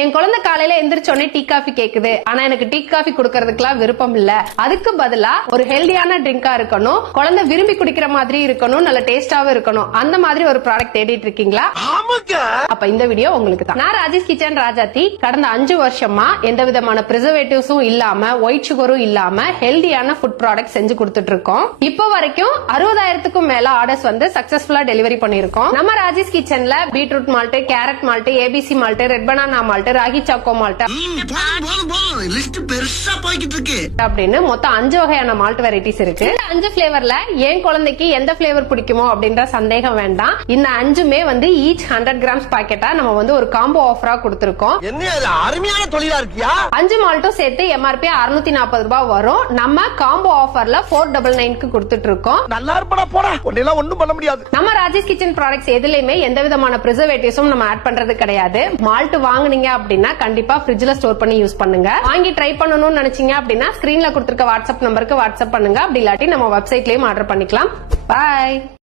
என் குழந்தை காலையில எந்திரிச்சோடனே tea coffee கேக்குது. ஆனா எனக்கு டீ காஃபி குடுக்கறதுக்குலாம் விருப்பம் இல்ல. அதுக்கு பதிலா ஒரு ஹெல்தியான ட்ரிங்கா இருக்கணும், குழந்தை விரும்பி குடிக்கிற மாதிரி இருக்கணும், நல்ல டேஸ்டாவும் இருக்கணும். அந்த மாதிரி ஒரு ப்ராடக்ட் தேடிட்டு இருக்கீங்களா? அப்ப இந்த வீடியோ உங்களுக்கு தான். நான் ராஜேஷ் கிச்சன் ராஜாத்தி. கடந்த 5 வருஷமா எந்த விதமான பிரிசர்வேட்டிவ்ஸும் இல்லாம, ஒயிட் சுகரும் இல்லாம ஹெல்தியான ஃபுட் ப்ராடக்ட் செஞ்சு கொடுத்துட்டு இருக்கோம். இப்போ வரைக்கும் 60,000க்கும் மேல ஆர்டர்ஸ் வந்து சக்சஸ்ஃபுல்லா டெலிவரி பண்ணிருக்கோம். நம்ம ராஜேஷ் கிச்சன்ல beetroot malt, carrot malt, ABC malt, red banana malt, ragi choco malt அப்படின்னு மொத்தம் 5 வகையான மால்ட் வெரைட்டிஸ் இருக்கு. இந்த 5 பிளேவர்ல என் குழந்தைக்கு எந்த பிளேவர் பிடிக்குமோ அப்படின்ற சந்தேகம் வேண்டாம். இந்த 5மே வந்து ஈச் 100 கிராம்ஸ் பாக்கெட்டா நம்ம வந்து ஒரு காம்போ ஆஃபரா கொடுத்திருக்கோம். அருமையான தொழிலா இருக்கியா? 5 மால்ட்டும் சேர்த்து MRP 640 ரூபாய் வரும். நம்ம காம்போ ஆஃபர்ல 499க்கு கொடுத்துட்டு இருக்கோம். நல்லா இருப்படா போடா, ஒண்ணெல்லாம் ஒண்ணும் பண்ண முடியாது. நம்ம ராஜேஷ் கிச்சன் ப்ராடக்ட்ஸ் எதுலயுமே எந்த விதமான பிரிசர்வேட்டிவ்ஸும் நம்ம ஆட் பண்றது கிடையாது. மால்ட் வாங்குனீங்க அப்படின்னா கண்டிப்பா ஃப்ரிட்ஜ்ல ஸ்டோர் பண்ணி யூஸ் பண்ணுங்க. வாங்கி ட்ரை பண்ணணும்னு நினைச்சீங்க அப்படின்னா ஸ்கிரீன்ல கொடுத்திருக்க வாட்ஸ்அப் நம்பருக்கு வாட்ஸ்அப் பண்ணுங்க. அப்படி இல்லாட்டி நம்ம வெப்சைட்லயும் ஆர்டர் பண்ணிக்கலாம். பாய்.